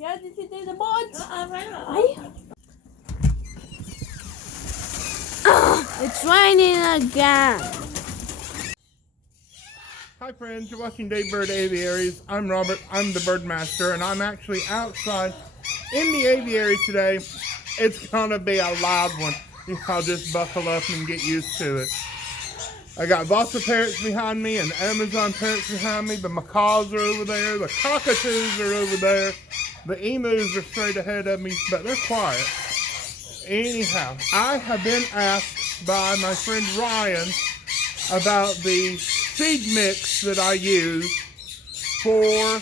Yeah, did you do the mods? It's raining again. Hi friends, you're watching Daybird Aviaries. I'm Robert, I'm the bird master, and I'm actually outside in the aviary today. It's gonna be a loud one. I'll just buckle up and get used to it. I got Vasa parrots behind me and Amazon parrots behind me. The macaws are over there, the cockatoos are over there. The emus are straight ahead of me, but they're quiet. Anyhow, I have been asked by my friend Ryan about the feed mix that I use for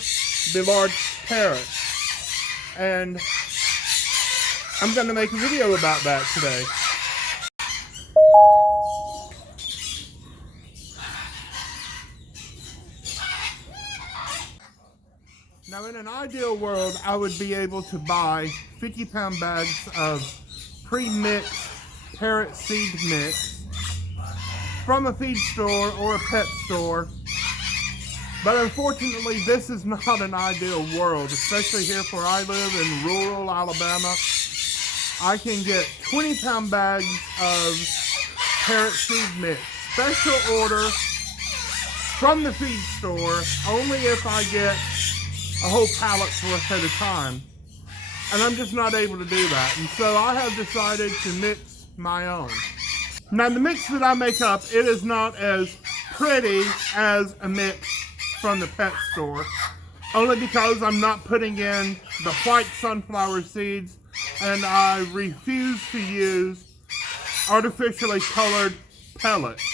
the large parrots, and I'm going to make a video about that today. Now, in an ideal world, I would be able to buy 50-pound bags of pre-mixed parrot seed mix from a feed store or a pet store. But unfortunately, this is not an ideal world, especially here where I live in rural Alabama. I can get 20-pound bags of parrot seed mix, special order from the feed store, only if I get a whole pallet's worth at a time. And I'm just not able to do that. And so I have decided to mix my own. Now the mix that I make up, it is not as pretty as a mix from the pet store, only because I'm not putting in the white sunflower seeds, and I refuse to use artificially colored pellets.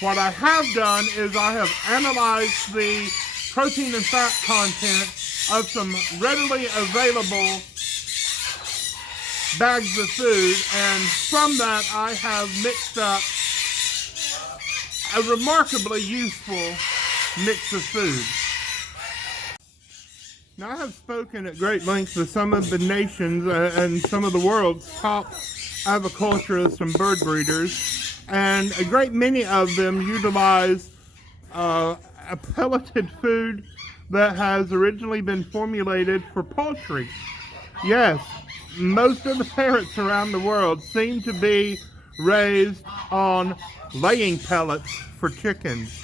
What I have done is I have analyzed the protein and fat content of some readily available bags of food, and from that I have mixed up a remarkably useful mix of food. Now, I have spoken at great length with some of the nations and some of the world's top aviculturists and bird breeders, and a great many of them utilize a pelleted food that has originally been formulated for poultry. Yes, most of the parrots around the world seem to be raised on laying pellets for chickens.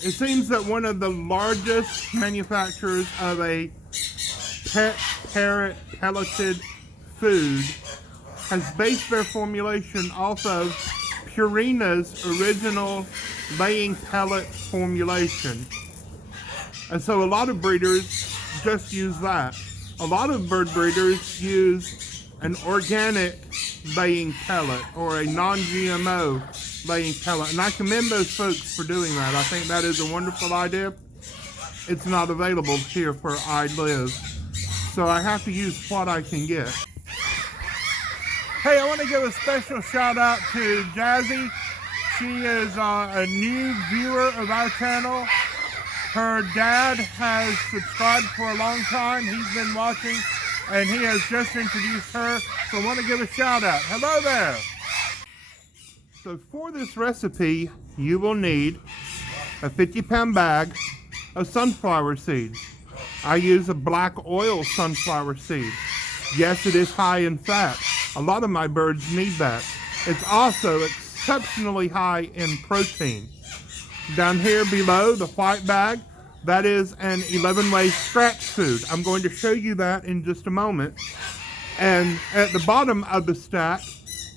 It seems that one of the largest manufacturers of a pet parrot pelleted food has based their formulation off of Purina's original laying pellet formulation. And so a lot of breeders just use that. A lot of bird breeders use an organic laying pellet or a non-GMO laying pellet. And I commend those folks for doing that. I think that is a wonderful idea. It's not available here where I live, so I have to use what I can get. Hey, I want to give a special shout out to Jazzy. She is a new viewer of our channel. Her dad has subscribed for a long time. He's been watching, and he has just introduced her. So I want to give a shout out. Hello there. So for this recipe, you will need a 50-pound bag of sunflower seeds. I use a black oil sunflower seed. Yes, it is high in fat. A lot of my birds need that. It's also exceptionally high in protein. Down here below, the white bag, that is an 11-way scratch food. I'm going to show you that in just a moment. And at the bottom of the stack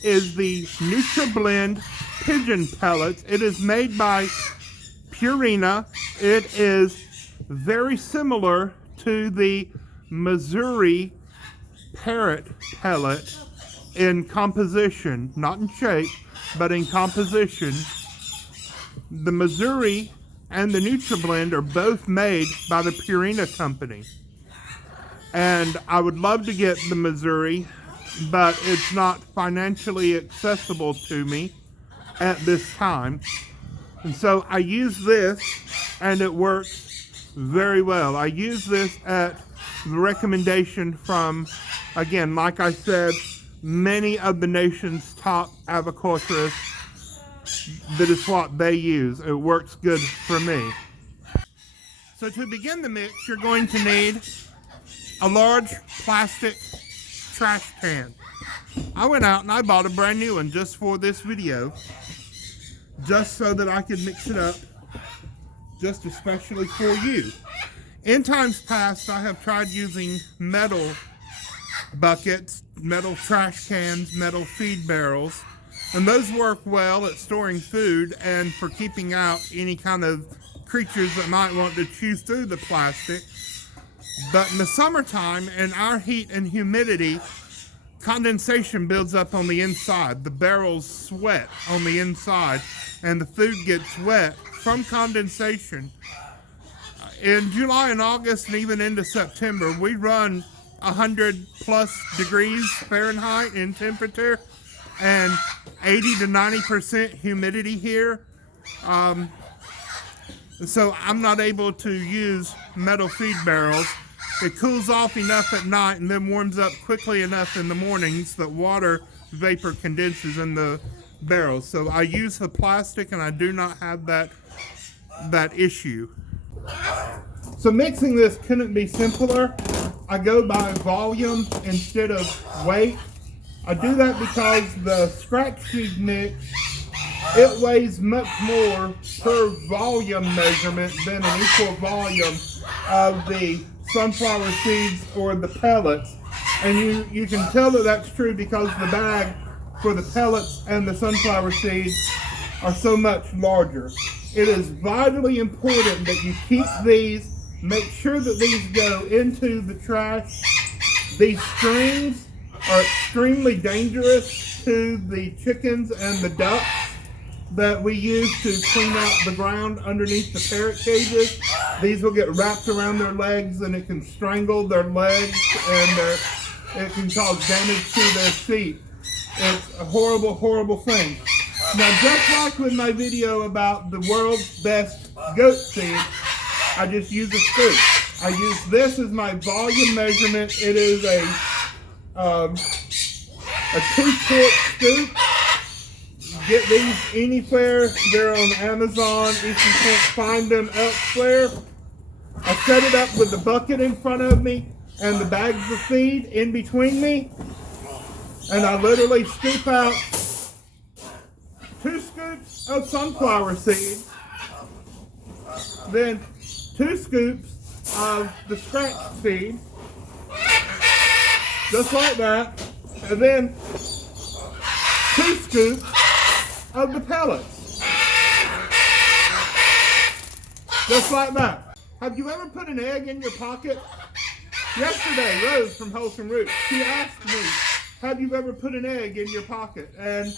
is the Nutra Pigeon pellets. It is made by Purina. It is very similar to the Missouri parrot pellet in composition, not in shape, but in composition. The Missouri and the Nutra are both made by the Purina company. And I would love to get the Missouri, but it's not financially accessible to me at this time. And so I use this, and it works very well. I use this at the recommendation from, again, like I said, many of the nation's top aviculturists. That is what they use. It works good for me. So to begin the mix, you're going to need a large plastic trash can. I went out and I bought a brand new one just for this video, just so that I could mix it up, just especially for you. In times past, I have tried using metal buckets, metal trash cans, metal feed barrels, and those work well at storing food and for keeping out any kind of creatures that might want to chew through the plastic. But in the summertime, in our heat and humidity, condensation builds up on the inside. The barrels sweat on the inside, and the food gets wet from condensation. In July and August, and even into September, we run 100+ degrees Fahrenheit in temperature and 80 to 90% humidity here. So I'm not able to use metal feed barrels. It cools off enough at night and then warms up quickly enough in the mornings that water vapor condenses in the barrels. So I use the plastic and I do not have that issue. So mixing this couldn't be simpler. I go by volume instead of weight. I do that because the scratch feed mix, it weighs much more per volume measurement than an equal volume of the sunflower seeds or the pellets. And you can tell that that's true because the bag for the pellets and the sunflower seeds are so much larger. It is vitally important that you keep these, make sure that these go into the trash. These strings are extremely dangerous to the chickens and the ducks that we use to clean out the ground underneath the parrot cages. These will get wrapped around their legs and it can strangle their legs and it can cause damage to their feet. It's a horrible, horrible thing. Now, just like with my video about the world's best goat feed, I just use a scoop. I use this as my volume measurement. It is a 2-quart scoop. Get these anywhere. They're on Amazon if you can't find them elsewhere. I set it up with the bucket in front of me and the bags of feed in between me. And I literally scoop out 2 scoops of sunflower seed, then 2 scoops of the scratch feed, just like that, and then 2 scoops of the pellets, just like that. Have you ever put an egg in your pocket? Yesterday, Rose from Wholesome Roots, she asked me, have you ever put an egg in your pocket? And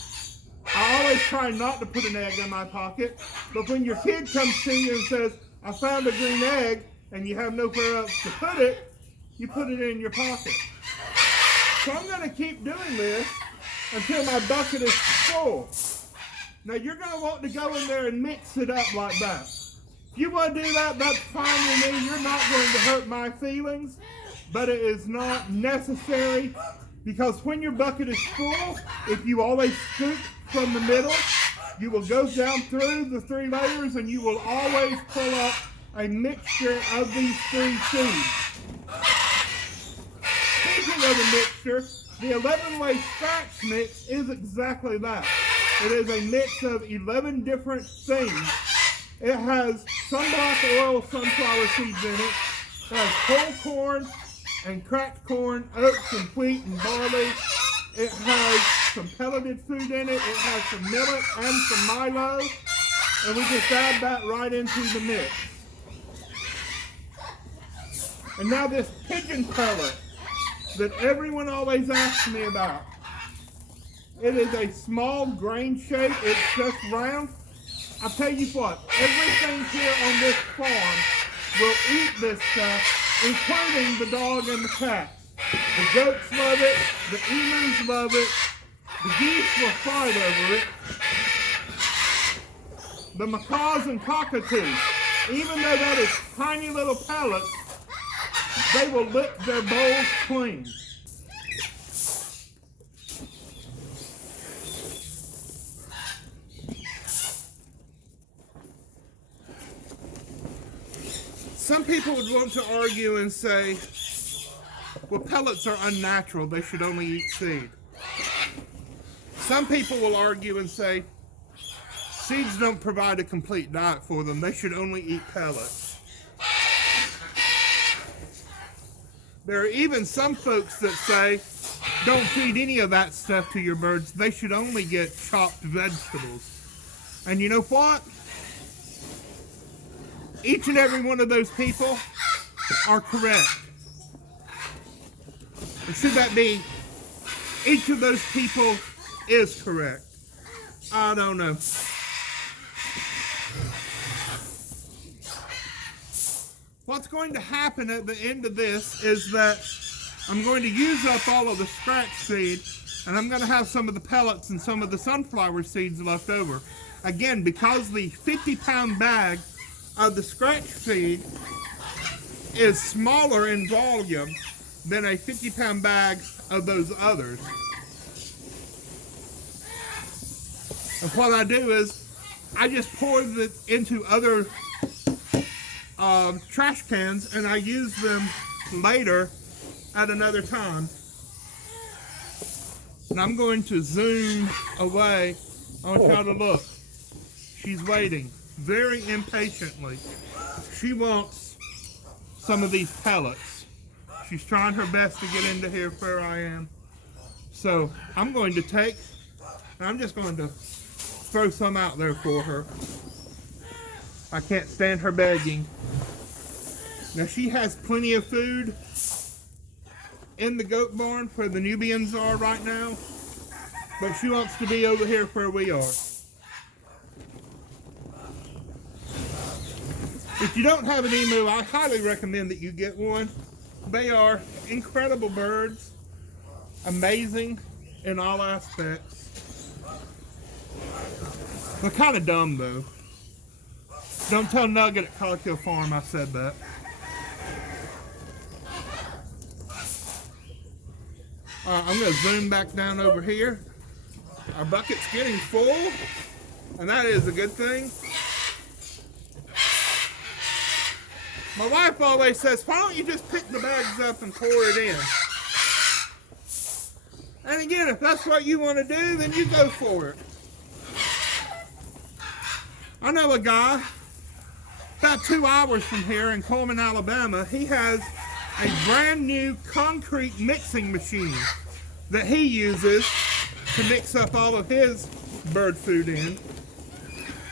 I always try not to put an egg in my pocket, but when your kid comes to you and says, I found a green egg, and you have nowhere else to put it, you put it in your pocket. So I'm going to keep doing this until my bucket is full. Now you're going to want to go in there and mix it up like that. If you want to do that, that's fine with me. You're not going to hurt my feelings, but it is not necessary because when your bucket is full, if you always scoop from the middle, you will go down through the 3 layers and you will always pull up a mixture of these 3 seeds. Speaking of a mixture, the 11-way scratch mix is exactly that. It is a mix of 11 different things. It has sunblock oil sunflower seeds in it. It has whole corn and cracked corn, oats and wheat and barley. It has some pelleted food in it. It has some millet and some Milo. And we just add that right into the mix. And now this pigeon pellet that everyone always asks me about. It is a small grain shape. It's just round. I'll tell you what, everything here on this farm will eat this stuff, including the dog and the cat. The goats love it. The emus love it. The geese will fight over it. The macaws and cockatoos, even though that is tiny little pellets, they will lick their bowls clean. some people would want to argue and say, well, pellets are unnatural. They should only eat seed. Some people will argue and say, seeds don't provide a complete diet for them. They should only eat pellets. There are even some folks that say, don't feed any of that stuff to your birds. They should only get chopped vegetables. And you know what? Each and every one of those people are correct. Or should that be, each of those people is correct? I don't know. What's going to happen at the end of this is that I'm going to use up all of the scratch seed, and I'm going to have some of the pellets and some of the sunflower seeds left over. Again, because the 50-pound bag of the scratch seed is smaller in volume than a 50-pound bag of those others. And what I do is I just pour it into other trash cans, and I use them later at another time. And I'm going to zoom away. I want y'all to look. She's waiting very impatiently. She wants some of these pellets. She's trying her best to get into here where I am. So I'm going to take, and I'm just going to throw some out there for her. I can't stand her begging. Now she has plenty of food in the goat barn where the Nubians are right now, but she wants to be over here where we are. If you don't have an emu, I highly recommend that you get one. They are incredible birds, amazing in all aspects. They're kind of dumb though. Don't tell Nugget at Colico Farm I said that. I'm going to zoom back down over here. Our bucket's getting full, and that is a good thing. My wife always says, why don't you just pick the bags up and pour it in? And again, if that's what you want to do, then you go for it. I know a guy about 2 hours from here in Coleman, Alabama. He has a brand new concrete mixing machine that he uses to mix up all of his bird food in.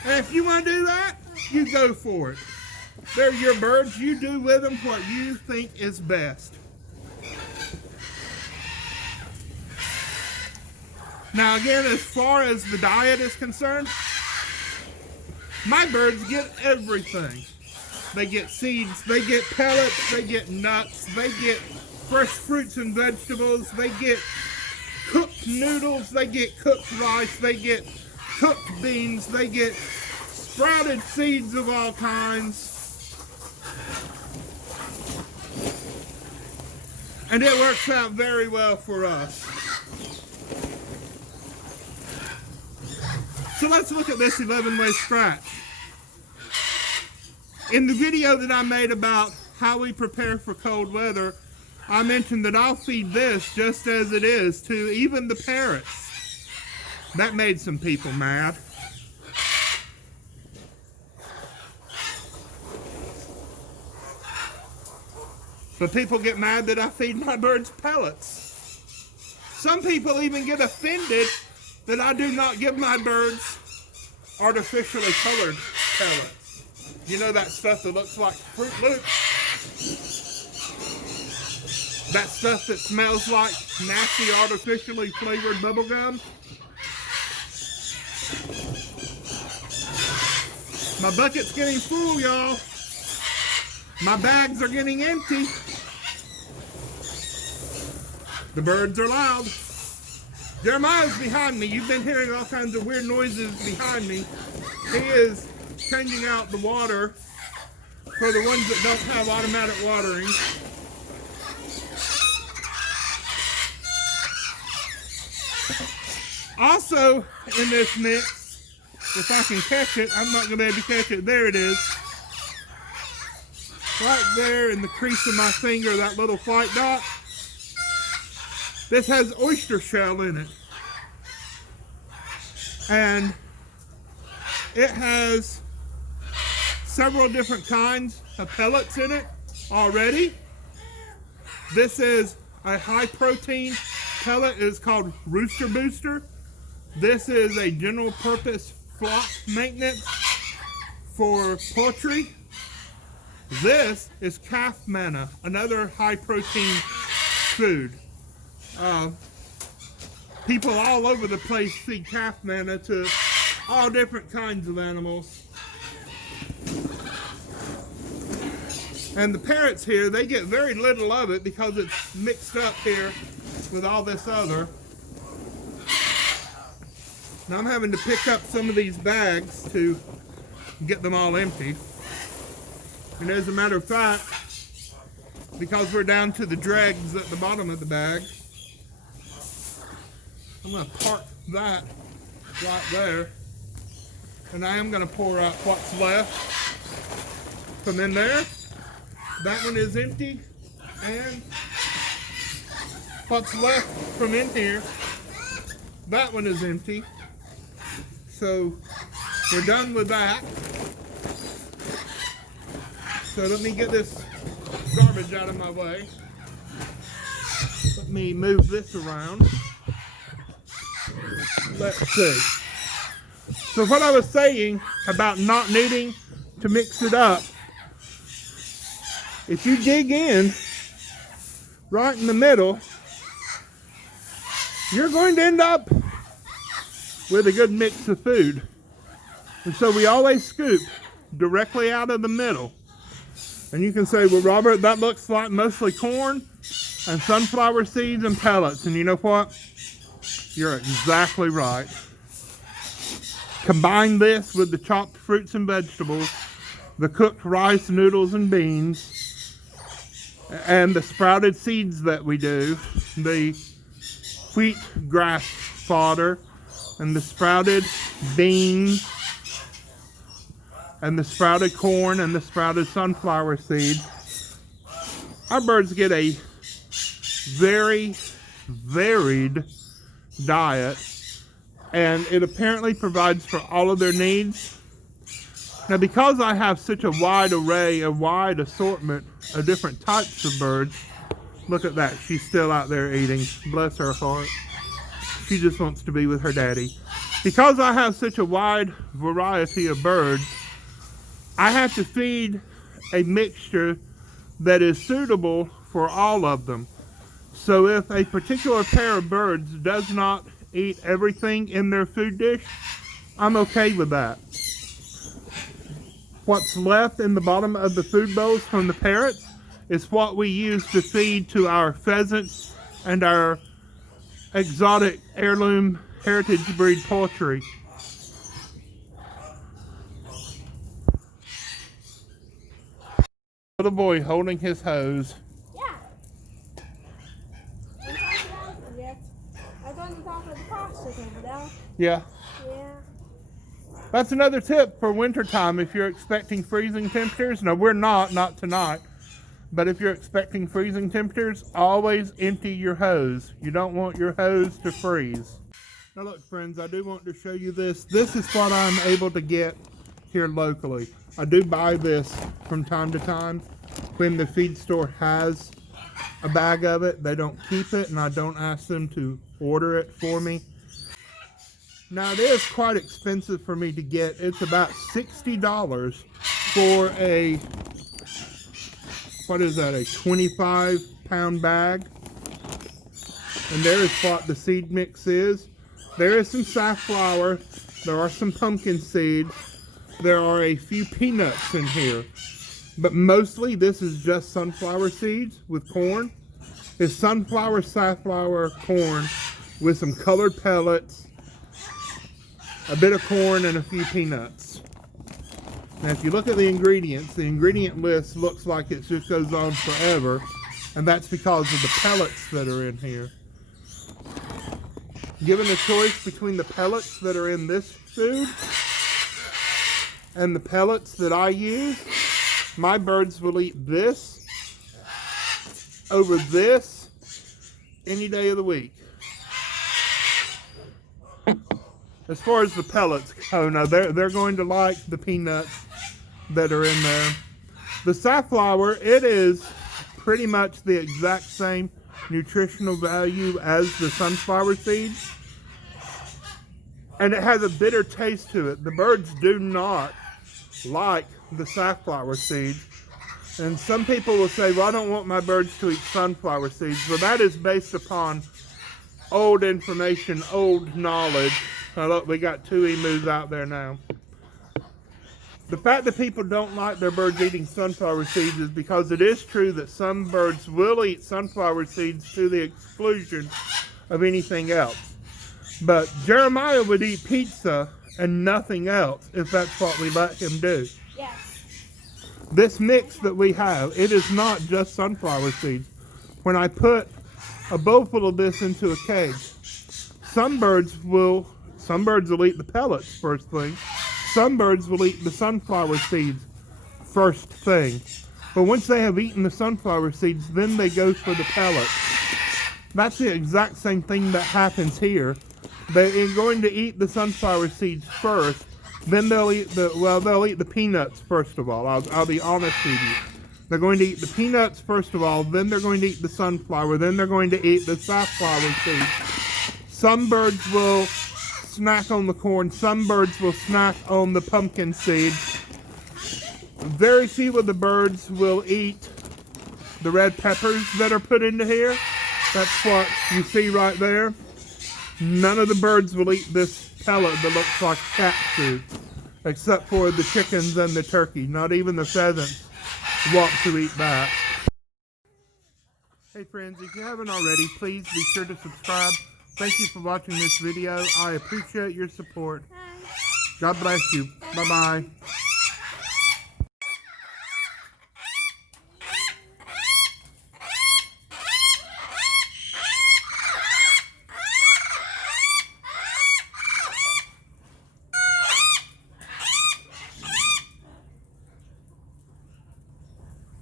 And if you want to do that, you go for it. They're your birds. You do with them what you think is best. Now again, as far as the diet is concerned, my birds get everything. They get seeds, they get pellets, they get nuts, they get fresh fruits and vegetables, they get cooked noodles, they get cooked rice, they get cooked beans, they get sprouted seeds of all kinds. And it works out very well for us. So let's look at this 11-way scratch. In the video that I made about how we prepare for cold weather, I mentioned that I'll feed this just as it is to even the parrots. That made some people mad. But people get mad that I feed my birds pellets. Some people even get offended that I do not give my birds artificially colored pellets. You know that stuff that looks like Fruit Loops? That stuff that smells like nasty artificially flavored bubble gum? My bucket's getting full, y'all. My bags are getting empty. The birds are loud. Jeremiah's behind me. You've been hearing all kinds of weird noises behind me. He is changing out the water for the ones that don't have automatic watering. Also in this mix, if I can catch it, I'm not going to be able to catch it. There it is. right there in the crease of my finger, that little white dot, this has oyster shell in it. And it has several different kinds of pellets in it already. This is a high protein pellet. It's called Rooster Booster. This is a general purpose flock maintenance for poultry. This is calf manna, another high protein food. People all over the place feed calf manna to all different kinds of animals. And the parrots here, they get very little of it because it's mixed up here with all this other. Now I'm having to pick up some of these bags to get them all empty. And as a matter of fact, because we're down to the dregs at the bottom of the bag, I'm going to park that right there. And I am going to pour out what's left from in there. That one is empty. And what's left from in here, that one is empty. So we're done with that. So let me get this garbage out of my way. Let me move this around. Let's see. So what I was saying about not needing to mix it up, if you dig in right in the middle, you're going to end up with a good mix of food. And so we always scoop directly out of the middle. And you can say, well, Robert, that looks like mostly corn and sunflower seeds and pellets. And you know what? You're exactly right. Combine this with the chopped fruits and vegetables, the cooked rice, noodles, and beans, and the sprouted seeds that we do, the wheat grass fodder, and the sprouted beans, and the sprouted corn, and the sprouted sunflower seeds. Our birds get a very varied diet, and it apparently provides for all of their needs. Now, because I have such a wide array, a wide assortment of different types of birds, look at that, she's still out there eating, bless her heart. She just wants to be with her daddy. Because I have such a wide variety of birds, I have to feed a mixture that is suitable for all of them. So if a particular pair of birds does not eat everything in their food dish, I'm okay with that. What's left in the bottom of the food bowls from the parrots is what we use to feed to our pheasants and our exotic heirloom heritage breed poultry. Little boy holding his hose. Yeah. I thought you talked about the pasta thing, though. Yeah. Yeah. That's another tip for wintertime if you're expecting freezing temperatures. No, we're not tonight. But if you're expecting freezing temperatures, always empty your hose. You don't want your hose to freeze. Now look, friends, I do want to show you this. This is what I'm able to get here locally. I do buy this from time to time. When the feed store has a bag of it, they don't keep it, and I don't ask them to order it for me. Now, it is quite expensive for me to get. It's about $60 for a, what is that, a 25-pound bag. And there is what the seed mix is. There is some safflower. There are some pumpkin seeds. There are a few peanuts in here. But mostly this is just sunflower seeds with corn. It's sunflower, safflower, corn with some colored pellets, a bit of corn, and a few peanuts. Now if you look at the ingredients, the ingredient list looks like it just goes on forever, and that's because of the pellets that are in here. Given a choice between the pellets that are in this food and the pellets that I use, My birds will eat this over this any day of the week. As far as the pellets go, no, they're going to like the peanuts that are in there. The safflower, it is pretty much the exact same nutritional value as the sunflower seeds. And it has a bitter taste to it. The birds do not like the safflower seeds. And some people will say, well, I don't want my birds to eat sunflower seeds. Well, that is based upon old information, old knowledge. Oh, look, we got 2 emus out there now. The fact that people don't like their birds eating sunflower seeds is because it is true that some birds will eat sunflower seeds to the exclusion of anything else. But Jeremiah would eat pizza and nothing else if that's what we let him do. Yes. This mix that we have, it is not just sunflower seeds. When I put a bowl full of this into a cage, some birds will eat the pellets first thing. Some birds will eat the sunflower seeds first thing. But once they have eaten the sunflower seeds, then they go for the pellets. That's the exact same thing that happens here. They're going to eat the sunflower seeds first, then they'll eat the peanuts first of all. I'll be honest with you. They're going to eat the peanuts first of all, then they're going to eat the sunflower, then they're going to eat the safflower seeds. Some birds will snack on the corn, some birds will snack on the pumpkin seeds. Very few of the birds will eat the red peppers that are put into here. That's what you see right there. None of the birds will eat this pellet that looks like cat food, except for the chickens and the turkey. Not even the pheasants want to eat that. Hey friends, if you haven't already, please be sure to subscribe. Thank you for watching this video. I appreciate your support. God bless you. Bye-bye.